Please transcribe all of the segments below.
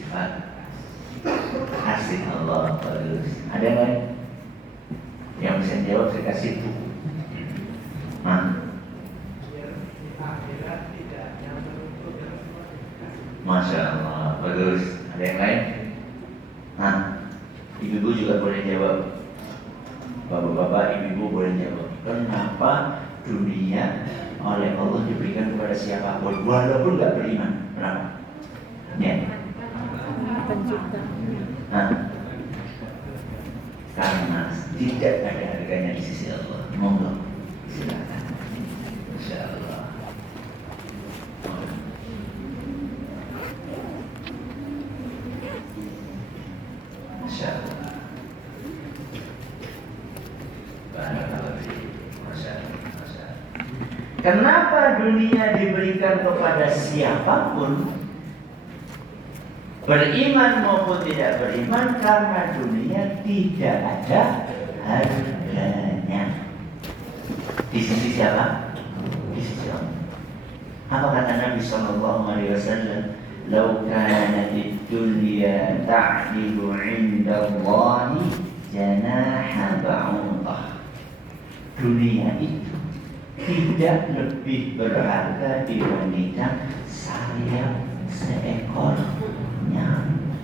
sifat kasih Allah. Bagus. Ada yang lain yang bisa jawab? Saya kasih buku. Masya Allah, bagus. Ada yang lain? Ibu-ibu juga boleh jawab. Bapak-bapak, ibu-ibu boleh jawab. Kenapa dunia oleh Allah diberikan kepada siapapun walaupun nggak beriman? Kenapa? Ya. Karena tidak ada harganya di sisi Allah. Monggo, silakan. Masya Allah. Masya Allah. Kenapa dunia diberikan kepada siapapun, beriman maupun tidak beriman? Karena dunia tidak ada harganya di sisi siapa? Di sisi Allah. Apa kata Nabi Sallallahu Alaihi Wasallam? "Lau kanatid dunya ta'dilu 'inda Allahi janaha ba'udah." Dunia itu tidak lebih berharga dibandingkan sayap seekor nyamuk.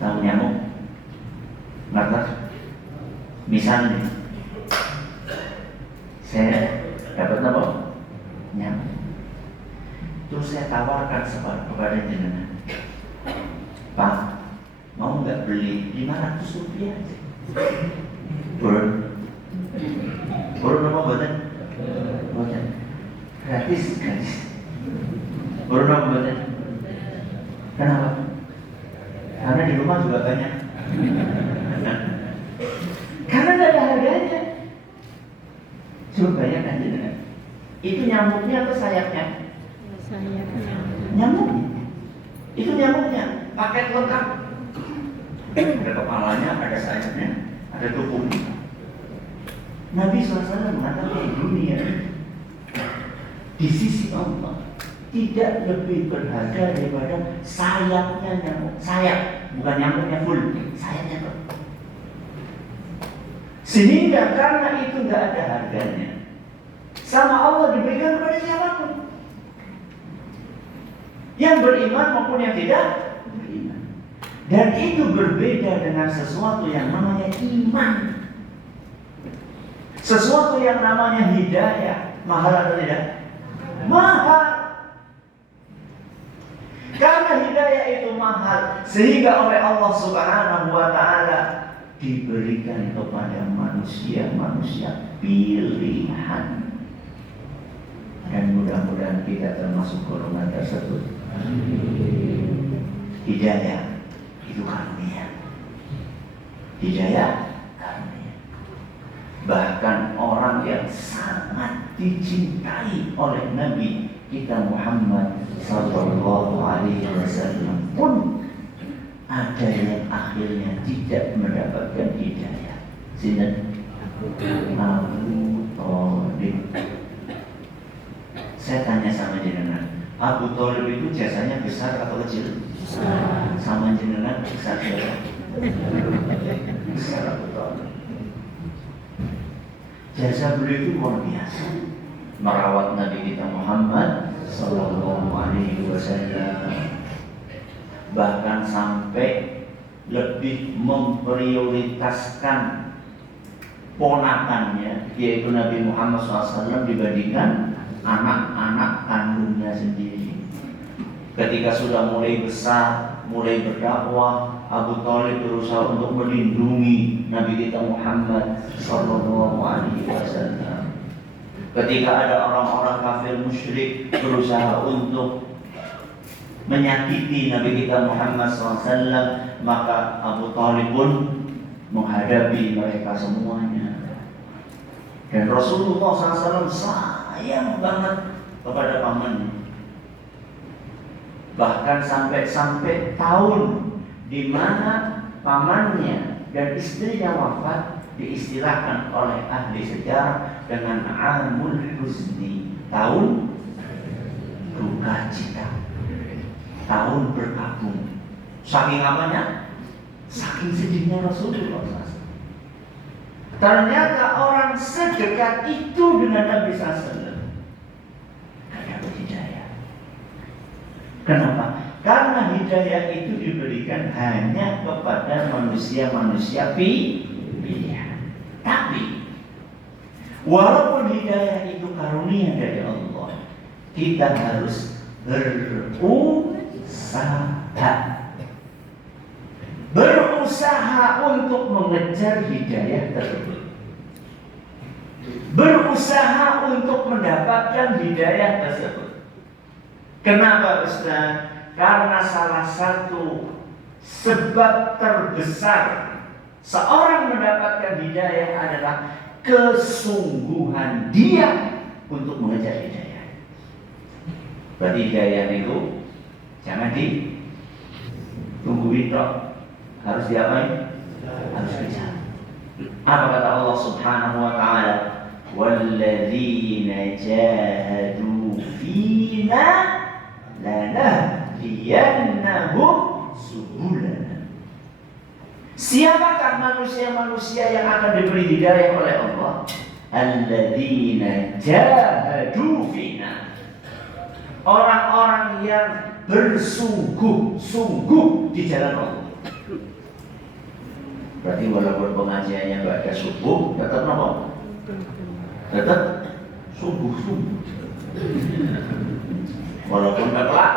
Tahu nyamuk? Ngerti? Misalnya saya dapat apa? Nyamuk. Terus saya tawarkan kepada jenengan, Pak, mau nggak beli 500 rupiah aja? Burun apa buatan? Buatan gratis. Burun apa buatan? Kenapa? Karena di rumah juga banyak. Karena tidak ada harganya. Coba bayangkan jenengan. Itu nyamuknya atau sayapnya? Sayapnya. Nyamuk. Itu nyamuknya. Paket lengkap. Ada kepalanya, ada sayapnya, ada tubuhnya. Nabi SAW mengatakan dunia di sisi Allah tidak lebih berharga daripada sayapnya nyamuk. Sayap, bukan nyamuknya full, sayapnya tuh. Sehingga karena itu nggak ada harganya, sama Allah diberikan kepada siapapun, yang beriman maupun yang tidak beriman. Dan itu berbeda dengan sesuatu yang namanya iman. Sesuatu yang namanya hidayah, mahal atau tidak? Mahal. Karena hidayah itu mahal, sehingga oleh Allah Subhanahu wa Ta'ala diberikan kepada manusia pilihan. Dan mudah-mudahan kita termasuk golongan tersebut. Hidayah itu karunia. Hidayah karunia. Bahkan orang yang sangat dicintai oleh Nabi kita Muhammad Sallallahu Alaihi Wasallam pun ada yang akhirnya tidak mendapatkan hidayah. Sinten? Abu Thalib. Saya tanya sama jenengan, Abu Thalib itu jasanya besar atau kecil? Sama jenengan besar berapa? Besar Abu Thalib. Jasa beliau itu luar biasa, merawat Nabi kita Muhammad Sallallahu Alaihi Wasallam. Bahkan sampai lebih memprioritaskan ponakannya, yaitu Nabi Muhammad SAW, dibandingkan anak-anak kandungnya sendiri. Ketika sudah mulai besar, mulai berdakwah, Abu Thalib berusaha untuk melindungi Nabi kita Muhammad Sallallahu Alaihi Wasallam. Ketika ada orang-orang kafir musyrik berusaha untuk menyakiti Nabi kita Muhammad SAW, maka Abu Thalib pun menghadapi mereka semuanya. Dan Rasulullah SAW sayang banget kepada pamannya. Bahkan sampai tahun di mana pamannya dan istrinya wafat diistilahkan oleh ahli sejarah dengan Amul Huzni, tahun duka cita, tahun berkabung. Saking apanya? Saking sedihnya Rasulullah SAW. Ternyata orang sedekat itu dengan Nabi SAW gak dapat hidayah. Kenapa? Karena hidayah itu diberikan hanya kepada manusia-manusia pilihan. Tapi walaupun hidayah itu karunia dari Allah, kita harus berusaha untuk mengejar hidayah tersebut, berusaha untuk mendapatkan hidayah tersebut. Kenapa Ustaz? Karena salah satu sebab terbesar seorang mendapatkan hidayah adalah kesungguhan dia untuk mengejar hidayah. Berarti hidayah itu jangan ditungguin dok, harus diapain? Harus kejar. Apa kata Allah Subhanahu wa taala? Walladzina jahadu fina lanahdiyannahum subulana. Siapakah manusia-manusia yang akan diberi hidayah oleh Allah? Alladzina jahadu fina. Orang-orang yang bersungguh-sungguh di jalan Allah. Berarti walaupun pengajiannya gak ada subuh, tetap apa? Tetap sungguh-sungguh. Walaupun kelak,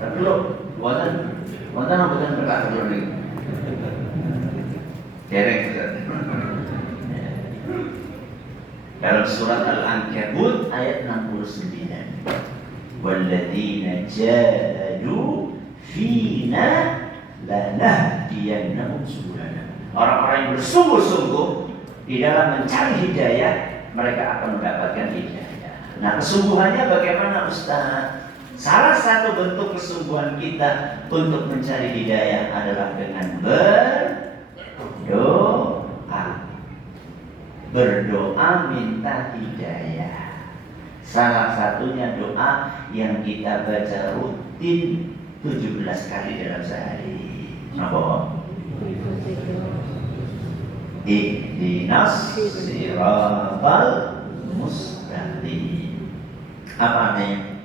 tapi lo buatan apa buatan kelak dulu nih? Derek. Dalam surat Al-Ankabut ayat 69. Walladzina jahadu fina lanahdiyannahum subulana. Orang-orang yang bersungguh-sungguh di dalam mencari hidayah, mereka akan mendapatkan hidayah. Nah, kesungguhannya bagaimana Ustaz? Salah satu bentuk kesungguhan kita untuk mencari hidayah adalah dengan berdoa minta hidayah. Salah satunya doa yang kita baca rutin 17 kali dalam sehari. Apa? Ihdinas siratal mustaqim. Apa artinya?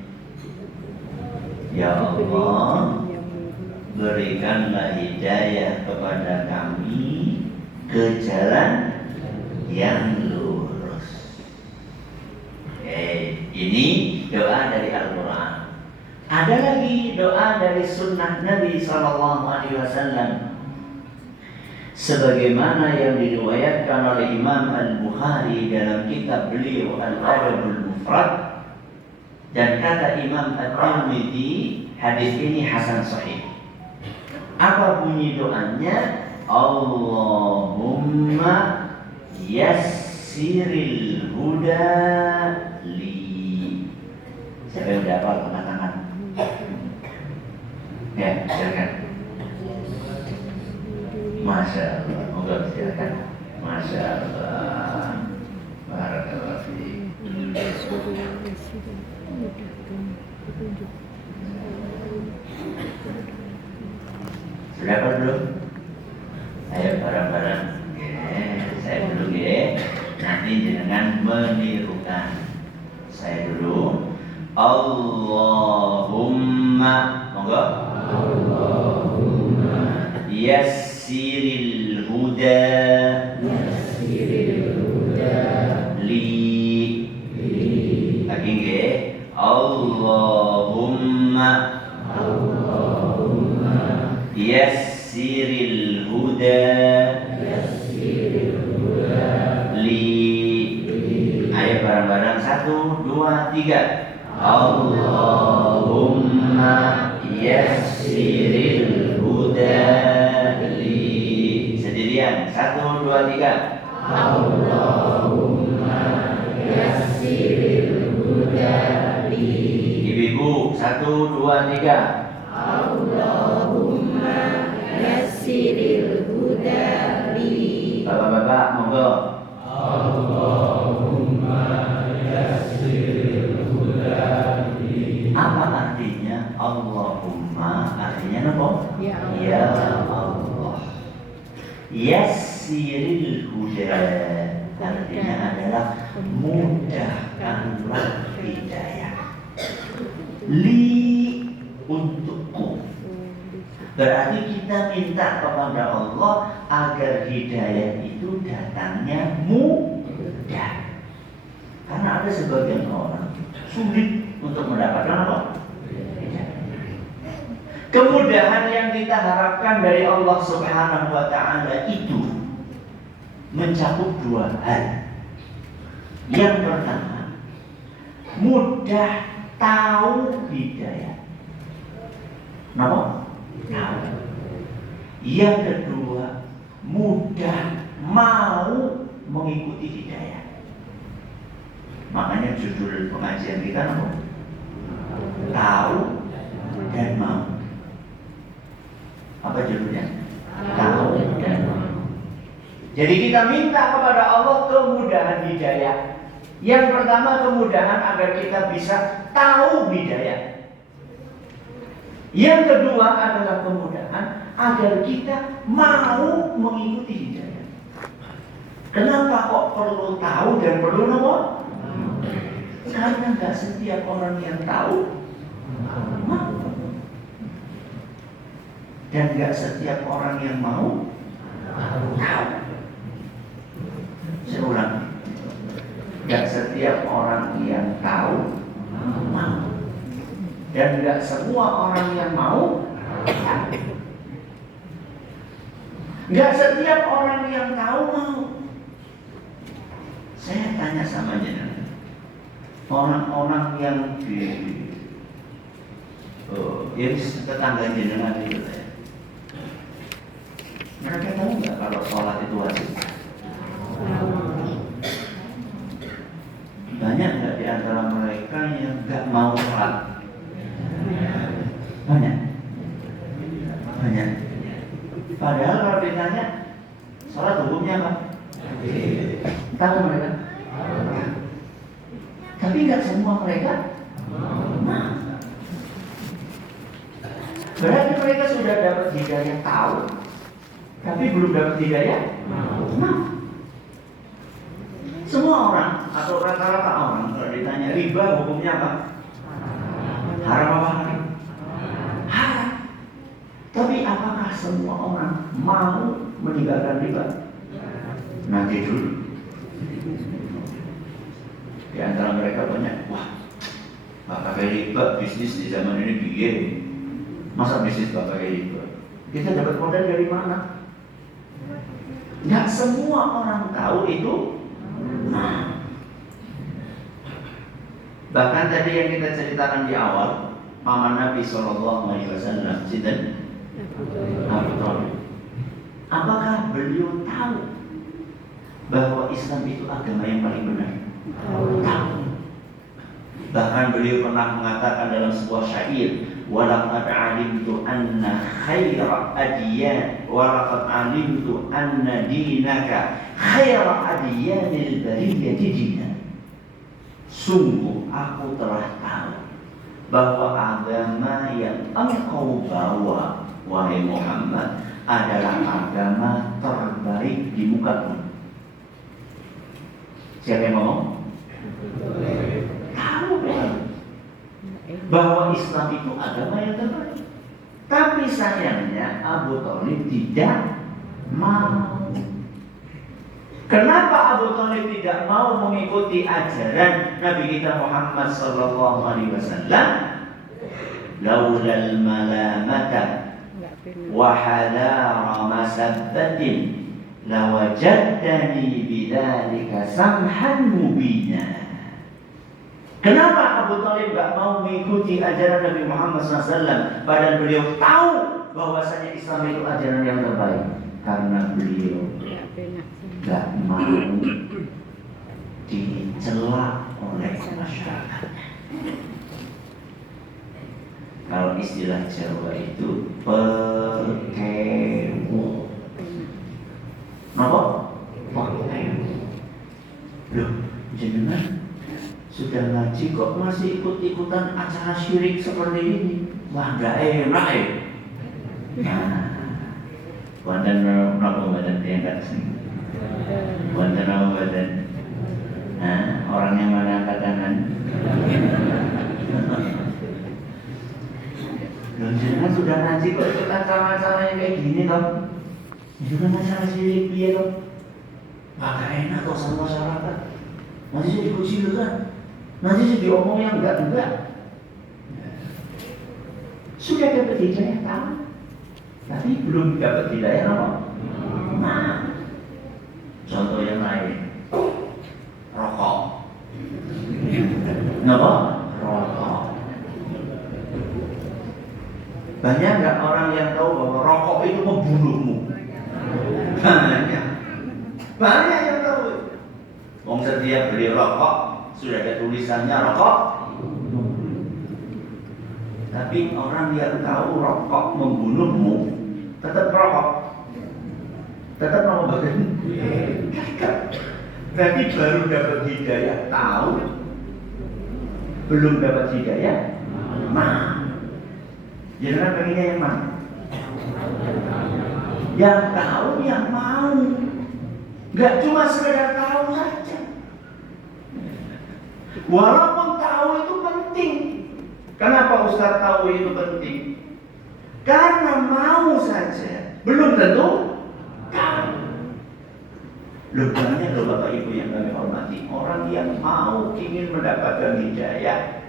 Ya Allah, berikanlah hidayah kepada kami ke jalan yang lurus. Ini doa dari Al-Quran. Ada lagi doa dari sunnah Nabi SAW, sebagaimana yang diriwayatkan oleh Imam Al-Bukhari dalam kitab beliau Al-Adabul Mufrad, dan kata Imam At-Tirmidzi hadis ini hasan sahih. Apa bunyi doanya? Allahumma yassiril huda li. Siapa yang udah hafal angkat tangan? Ya, silakan. Masya Allah, moga silakan. Masya Allah. Barakallahu fiik. Sudah apa belum? Ayo bareng-bareng. Saya dulu ya. Nanti dengan menirukan. Saya dulu. Allahumma, monggo. Allahumma yassiril huda. Li. Lagi nggih. Allahumma yassiril huda li. Ayo bareng-bareng 1, 2, 3. Allahumma yassiril huda li. Sendirian 1, 2, 3. Allahumma yassiril huda li. Ibu-ibu 1, 2, 3. Allahumma yassiril huda li. Bapak-bapak monggo. Allahumma yassiril huda li. Apa artinya Allahumma? Artinya apa? Ya Allah. Ya Allah. Yassiril huda, artinya adalah mudahkanlah hidayah. Li, untukku. Berarti kita minta kepada Allah agar hidayah itu datangnya mudah. Karena ada sebagian orang sulit untuk mendapatkan apa? Kemudahan yang kita harapkan dari Allah Subhanahu wa Ta'ala itu mencakup dua hal. Yang pertama, mudah tahu hidayah. Kenapa? Tahu. Yang kedua, mudah mau mengikuti hidayah. Makanya judul pengajian kita apa? Tahu dan mau. Apa judulnya? Tahu dan mau. Jadi kita minta kepada Allah kemudahan hidayah. Yang pertama, kemudahan agar kita bisa tahu hidayah. Yang kedua adalah kemudahan agar kita mau mengikuti hidayah. Kenapa kok perlu tahu dan perlu mau? Karena nggak setiap orang yang tahu mau. Dan gak setiap orang yang mau tahu. Saya ulang, gak setiap orang yang tahu mau. Dan gak semua orang yang mau tahu. Gak setiap orang yang tahu mau. Saya tanya sama jenengan, orang-orang yang di tetangga jenengan itu, mereka tahu nggak kalau sholat itu wajib? Banyak nggak di antara mereka yang nggak mau sholat? Banyak. Padahal kalau ditanya sholat hukumnya apa? Tahu mereka? Tapi nggak semua mereka mau. Berarti mereka sudah dapat hidayah tahu, tapi belum dapat hidayah mau. Semua orang atau rata-rata orang kalau ditanya riba hukumnya apa? Haram apa halal? Haram. Tapi apakah semua orang mau meninggalkan riba? Nanti dulu. Di antara mereka banyak, wah, nggak pakai riba, bisnis di zaman ini biaya. Masa bisnis nggak pakai riba? Kita dapat modal dari mana? Nggak semua orang tahu itu. Nah, bahkan tadi yang kita ceritakan di awal, paman Nabi SAW, Sidin Abu Thalib. Apakah beliau tahu bahwa Islam itu agama yang paling benar? Tahu. Bahkan beliau pernah mengatakan dalam sebuah syair, walaqad alimtu anna khaira adyan walaqad alimtu anna dinaka khaira adyanil bariyati dinan. Sungguh aku telah tahu bahwa agama yang engkau bawa, wahai Muhammad, adalah agama terbaik di muka bumi. Siapa yang ngomong? Tahu bahwa Islam itu agama yang terbaik. Tapi sayangnya Abu Thalib tidak mau. Kenapa Abu Thalib tidak mau mengikuti ajaran Nabi kita Muhammad sallallahu alaihi wasallam? Laulal malamata wa hadara masabbatin lawajadtani bidzalika samhan mubina. Kenapa Abu Thalib gak mau mengikuti ajaran Nabi Muhammad SAW? Padahal beliau tahu bahwasanya Islam itu ajaran yang terbaik. Karena beliau gak mau dicela oleh masyarakat. Kalau istilah Jawa itu perkewo. Kenapa? Perkewo. Loh, jenengan sudah ngaji kok masih ikut-ikutan acara syirik seperti ini? Wah, gak enak ya. Nah, wonten napa badan diangkat sini? Wonten napa badan? Nah, orang yang mana angkat tangan? Jangan sudah ngaji kok ikutan sama-sama yang kayak gini toh. Itu kan masalah sirik dia toh. Agak enak kok sama masyarakat. Nanti saya dikucilkan, nanti saya diomong yang enggak. Sudah dapat hidayah tahu, tapi belum dapat hidayah apa? Nah, contoh yang lain, rokok. Kenapa? Rokok. Banyak nggak orang yang tahu bahwa rokok itu membunuhmu? Banyak yang tahu. Wong setiap beli rokok sudah ada tulisannya rokok. Tapi orang yang tahu rokok membunuhmu tetap rokok, tetap mau bagian. Berarti baru dapat hidayah tahu, belum dapat hidayah. Jangan pengennya yang mana? Yang tahu, yang mau. Gak cuma sekedar tahu saja. Walaupun tahu itu penting. Kenapa Ustaz tahu itu penting? Karena mau saja, belum tentu tahu. Banyak loh Bapak Ibu yang kami hormati, orang yang mau ingin mendapatkan hidayah,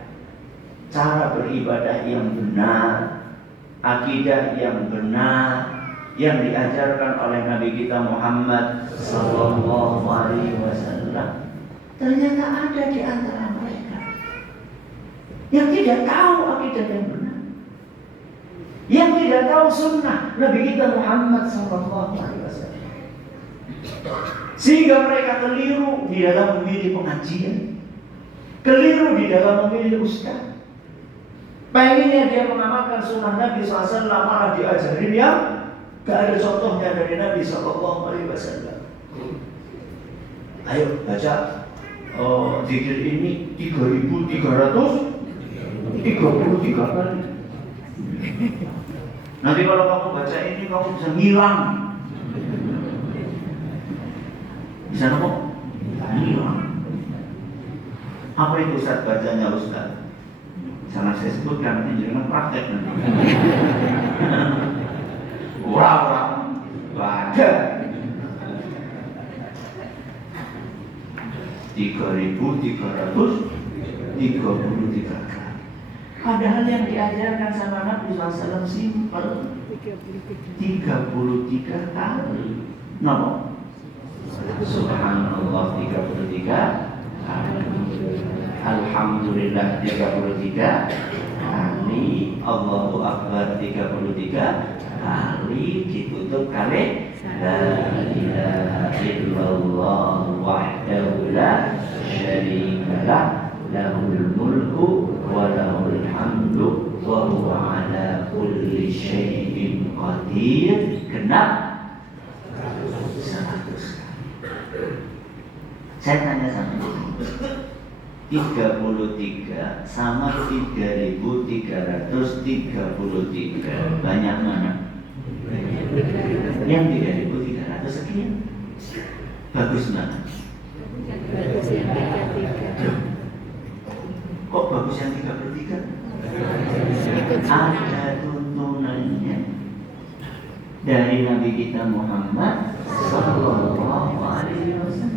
cara beribadah yang benar, akidah yang benar, yang diajarkan oleh Nabi kita Muhammad Sallallahu Alaihi Wasallam, ternyata ada di antara mereka yang tidak tahu akidah yang benar, yang tidak tahu sunnah Nabi kita Muhammad Sallallahu Alaihi Wasallam, sehingga mereka keliru di dalam memilih pengajian, keliru di dalam memilih ustaz. Pengennya dia mengamalkan sunnah Nabi SAW, malah diajarin yang gak ada contohnya dari Nabi SAW. Ayo baca zikir ini 3.333 kali. Nanti kalau kamu baca ini kamu bisa ngilang. Bisa apa? Ngilang. Apa itu Ustaz bacanya Ustaz? Salah saya sebutkan, ini jangan praktek nanti. Orang baca 3.333 kali. Padahal yang diajarkan sama Nabi SAW simpel, 33 kali. Nama Subhanallah 33 kali. Alhamdulillah 33 kali, Allahu Akbar 33 kali, ditutup kali la ilaha illallah wahdahu la syarika lah, lahul mulku wa lahul hamdu wa huwa ala kulli syai'in qadir. Genap 100 kali. Saya tanya sama 33 sama 3.333, banyak mana? Yang 3.300 sekian. Bagus mana? Bagus yang 33. Kok bagus yang 33? Ada tuntunannya dari Nabi kita Muhammad Sallallahu Alaihi Wasallam.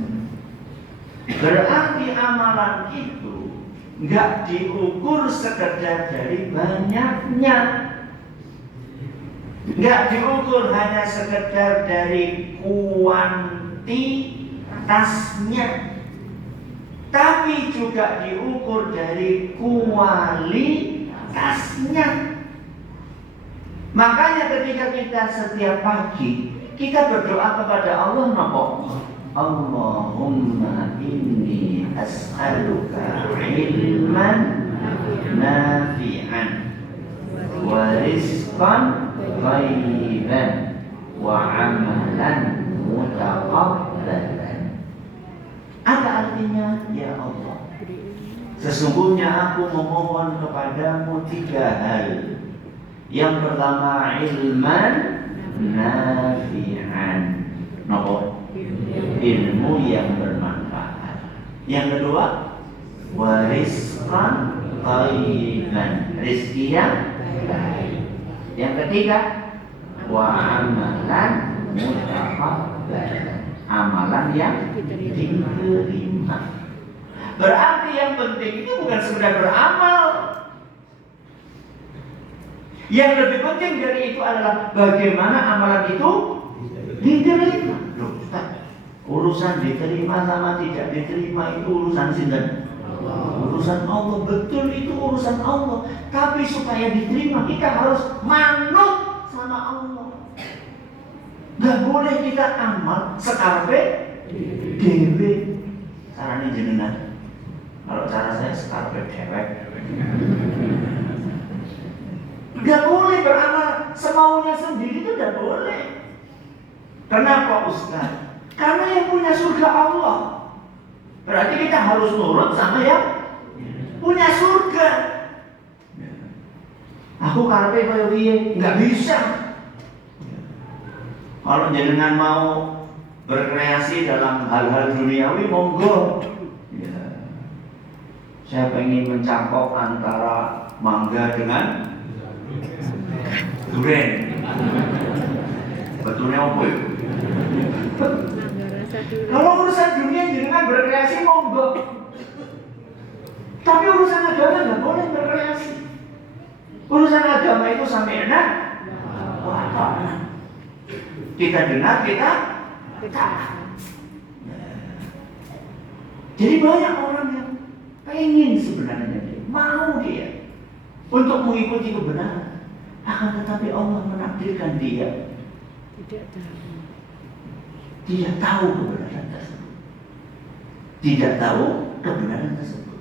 Berarti amalan itu nggak diukur sekedar dari banyaknya, nggak diukur hanya sekedar dari kuantitasnya, tapi juga diukur dari kualitasnya. Makanya ketika kita setiap pagi kita berdoa kepada Allah, Allahumma inni as'aluka ilman nafi'an wa rizqan thayyiban wa amalan mutaqabbalan. Apa artinya? Ya Allah, sesungguhnya aku memohon kepadamu 3 hal. Yang pertama ilman nafi'an. Nopo? Ilmu yang bermanfaat. Yang kedua warisqan thayyiban, rezeki yang baik. Yang ketiga wa amalan mutaqabbalan, amalan yang diterima. Berarti yang penting itu bukan sekedar beramal. Yang lebih penting dari itu adalah bagaimana amalan itu diterima. Loh, Ustaz, urusan diterima sama tidak diterima itu urusan sinten? Urusan Allah. Betul, itu urusan Allah. Tapi supaya diterima kita harus manut sama Allah. Gak boleh kita amal sekarpe dewe. Caranya jenengan. Kalau cara saya sekarpe dewek. Gak boleh beramal semaunya sendiri, itu gak boleh. Kenapa Ustaz? Karena yang punya surga Allah. Berarti kita harus nurut sama yang punya surga. Aku karepe koyo piye? Enggak bisa. Kalau jenengan mau berkreasi dalam hal-hal duniawi, monggo. Ya. Saya pengen mencangkok antara mangga dengan durian. Betulnya apa ya? Kalau urusan dunia jenengan berkreasi, monggo. Tapi urusan agama nggak boleh berkreasi. Urusan agama itu sampai enak. Kita dengar, kita taat. Jadi banyak orang yang pengen sebenarnya dia, mau dia untuk mengikuti kebenaran, akan tetapi Allah menakdirkan dia tidak tahu kebenaran tersebut. Tidak tahu kebenaran tersebut.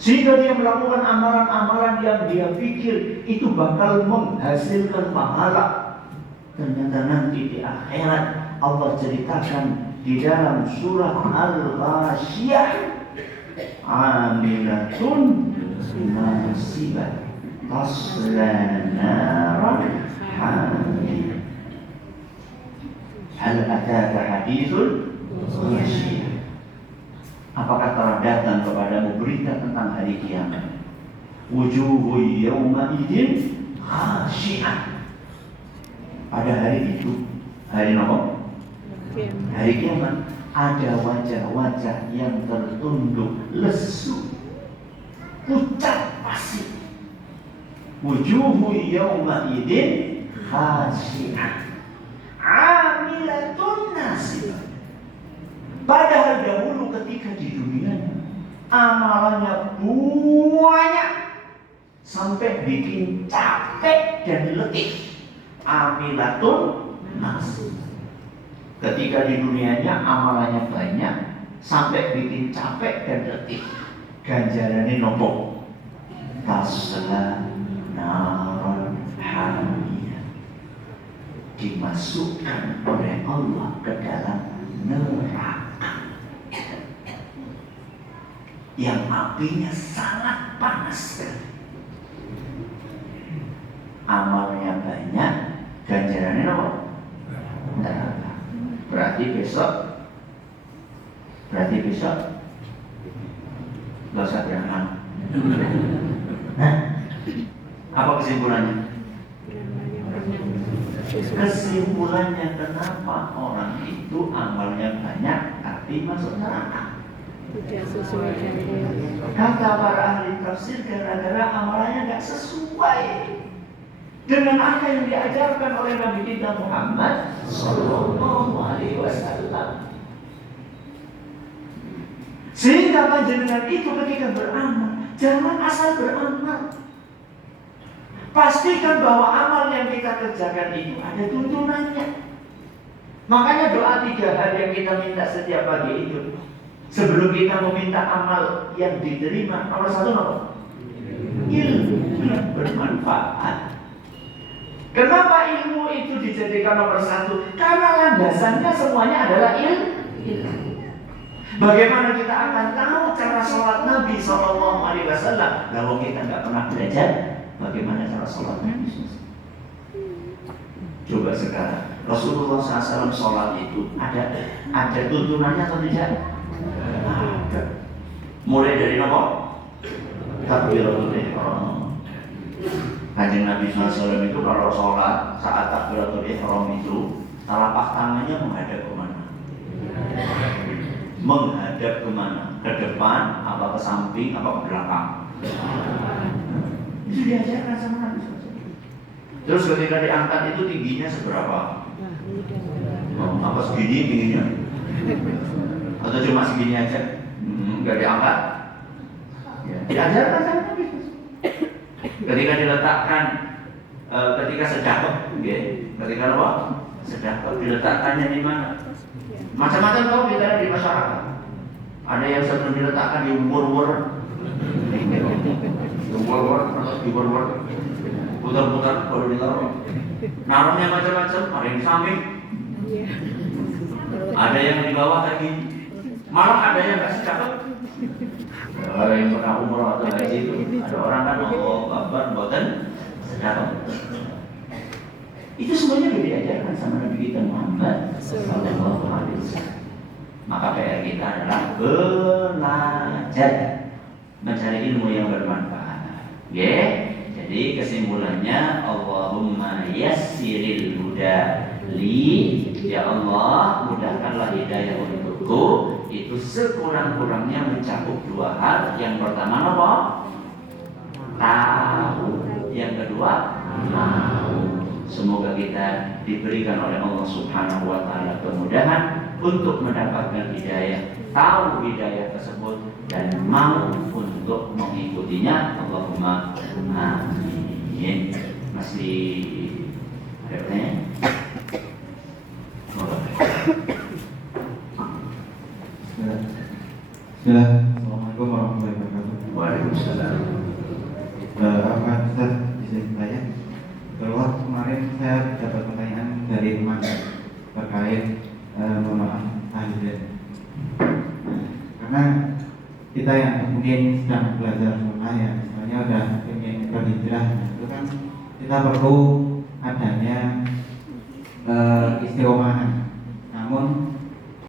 Sehingga dia melakukan amalan-amalan yang dia pikir itu bakal menghasilkan pahala. Ternyata nanti di akhirat Allah ceritakan di dalam surah Al-Ghasyiyah, amilatun nasibah tasla naran hamiyah. Hal ataka hadithul ghasyiyah. Apakah telah datang kepadamu berita tentang hari kiamat? Wujuhu yawma idzin khashi'ah. Pada hari itu, hari apa? Hari kiamat, ada wajah-wajah yang tertunduk lesu, pucat pasi. Wujuhu yawma idzin khashi'ah, amilatun nasibah. Padahal dahulu ketika di dunia amalannya banyak sampai bikin capek dan letih. Amilatun nasibah. Ketika di dunianya amalannya banyak sampai bikin capek dan letih. Ganjarannya nopo? Tasla naran hamiyah. Dimasukkan oleh Allah ke dalam neraka yang apinya sangat panas. Amalnya banyak, ganjarannya apa? Neraka. Berarti besok gak usah beramal. Nah, apa kesimpulannya? Kesimpulannya kenapa orang itu amalnya banyak tapi masuk neraka? Tidak sesuai dengan Kata para ahli tafsir, gara-gara amalannya tidak sesuai dengan apa yang diajarkan oleh Nabi kita Muhammad Sallallahu Alaihi Wasallam. Sehingga panjenengan itu ketika beramal, jangan asal beramal. Pastikan bahwa amal yang kita kerjakan itu ada tuntunannya. Makanya doa 3 hal yang kita minta setiap pagi itu, sebelum kita meminta amal yang diterima, nomor 1 apa? Ilmu yang bermanfaat. Kenapa ilmu itu dijadikan nomor 1? Karena landasannya semuanya adalah ilmu. Bagaimana kita akan tahu cara sholat Nabi SAW? Kalau kita nggak pernah belajar bagaimana cara sholat Nabi SAW. Coba sekarang Rasulullah SAW sholat itu ada tuntunannya atau tidak? Ada. Mulai dari apa? Takbiratul ihram. Kanjeng Nabi SAW itu kalau sholat saat takbiratul ihram itu telapak tangannya menghadap kemana? Menghadap kemana? Ke depan, apa ke samping, apa ke belakang? Itu diajarkan sama Nabi SAW. Terus ketika diangkat itu tingginya seberapa? Apa segini tingginya? Atau cuma segini aja? Enggak diangkat? Ya. Diajarkan sama Nabi. Ketika diletakkan, ketika sedekah, ketika apa? Sedekah diletakkannya di mana? Macam-macam kau kita di masyarakat. Ada yang sebelum diletakkan di wur-wur, atau di wur-wur, putar-putar baru ditaruh. Naruhnya macam-macam, ada yang di samping, ada yang di bawah lagi, malah ada yang nggak secakap. Yang pernah umroh atau haji itu, ada orang kan mau kabar, buatan secakap. Itu semuanya sudah diajarkan sama Nabi kita Muhammad Sallallahu Alaihi Wasallam. Maka PR kita adalah belajar, mencari ilmu yang bermanfaat. Jadi kesimpulannya, Allahumma yassiril huda li, ya Allah mudahkanlah hidayah untukku. Itu sekurang-kurangnya mencakup dua hal. Yang pertama apa? Tahu. Yang kedua mau. Semoga kita diberikan oleh Allah Subhanahu wa Ta'ala kemudahan untuk mendapatkan hidayah, tahu hidayah tersebut dan mau untuk mengikutinya. Allahumma amin. Masih ada pertanyaan? Assalamualaikum warahmatullahi wabarakatuh. Waalaikumsalam. Apa Ustaz bisa ditanya? Kalau kemarin saya dapat pertanyaan dari teman terkait memaaf tahlilan. Karena kita yang mungkin sedang belajar sholat ya, misalnya udah ingin berhijrah, itu kan kita perlu adanya istiqomahan. Namun